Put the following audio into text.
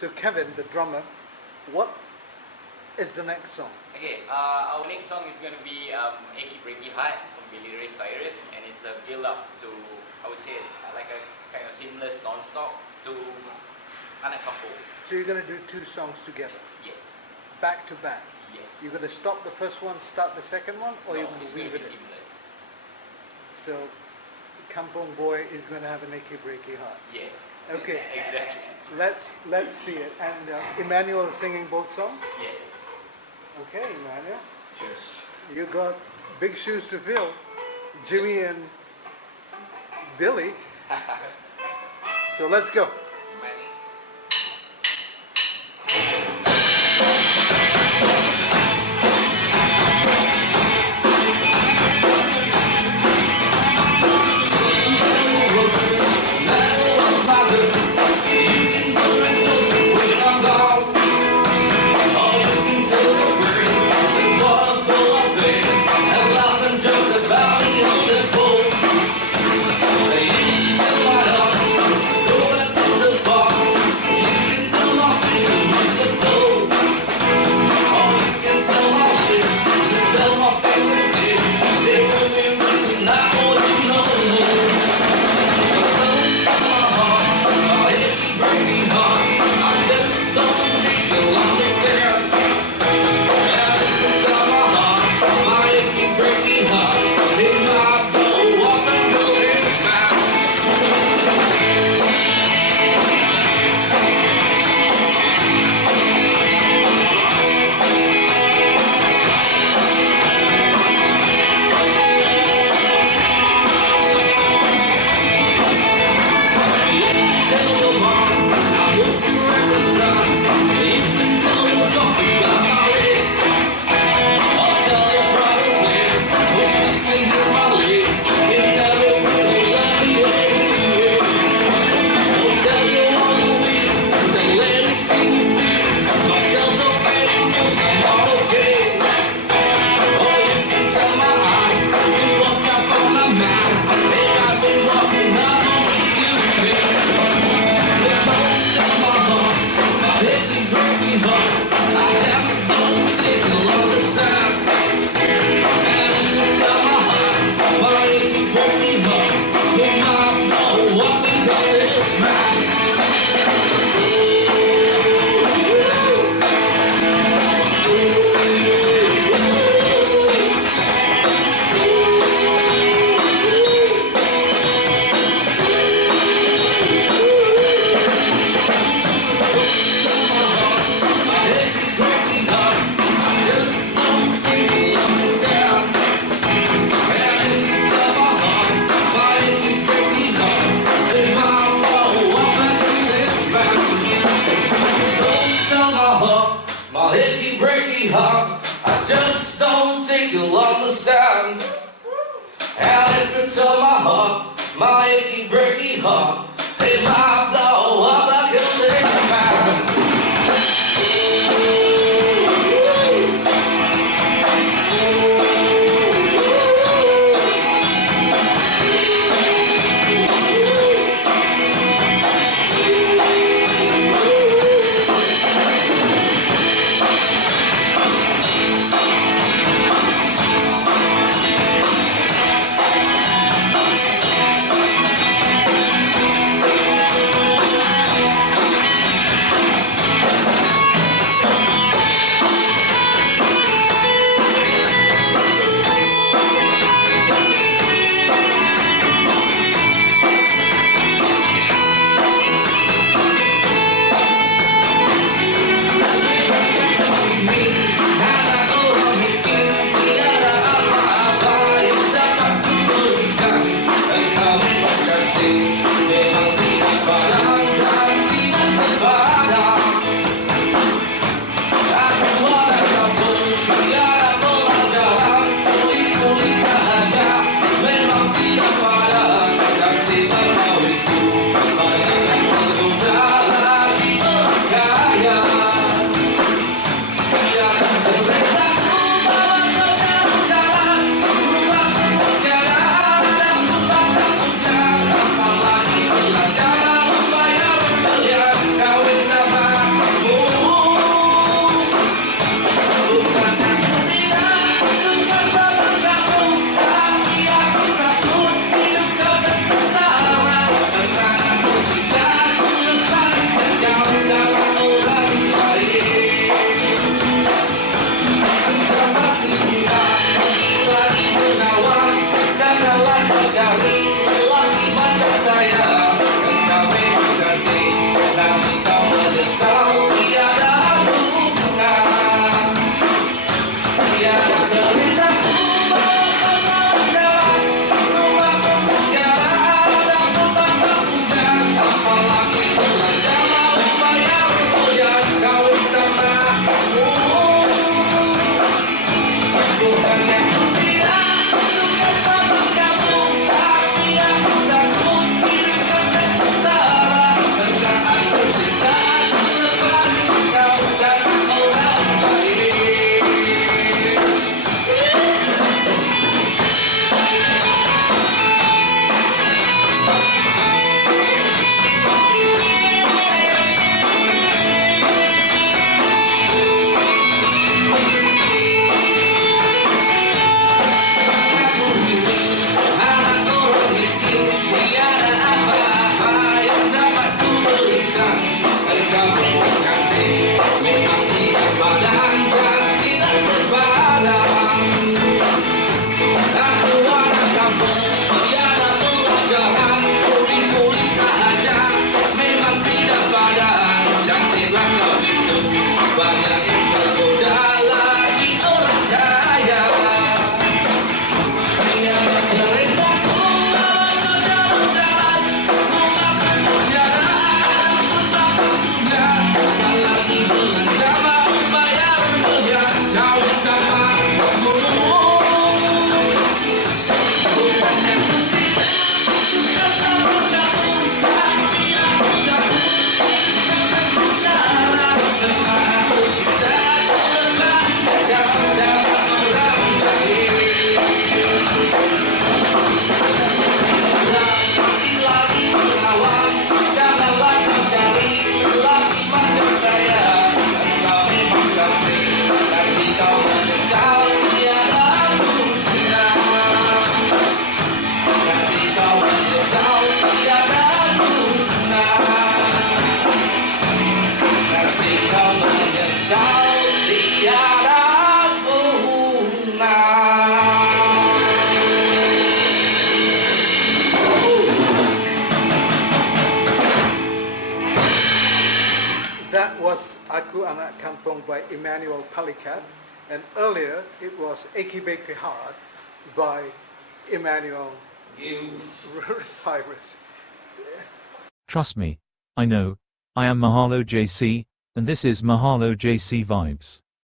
So Kevin, the drummer, what is the next song? Okay, our next song is going to be Achy Breaky Heart from Billy Ray Cyrus, and it's a build up to, I would say, like a kind of seamless non-stop to Anak Kampung. So you're going to do two songs together? Yes. Back to back? Yes. You're going to stop the first one, start the second one? Or No, you're going it's to going weave to be it in? seamless. So Kampung Boy is going to have an Achy Breaky Heart? Yes. Okay. Exactly. Let's see it. And Emmanuel is singing both songs? Yes. Okay, Emmanuel. Cheers. You got big shoes to fill. Jimmy and Billy. So let's go. It's many. Achy breaky heart, I just don't think you'll understand. And if you tell my heart, my achy breaky heart, it might blow up like a little man. Aku Anak Kampung by Emmanuel Palikat, and earlier it was Achy Breaky Heart by Emmanuel Cyrus. Trust me, I know. I am Mahalo JC, and this is Mahalo JC Vibes.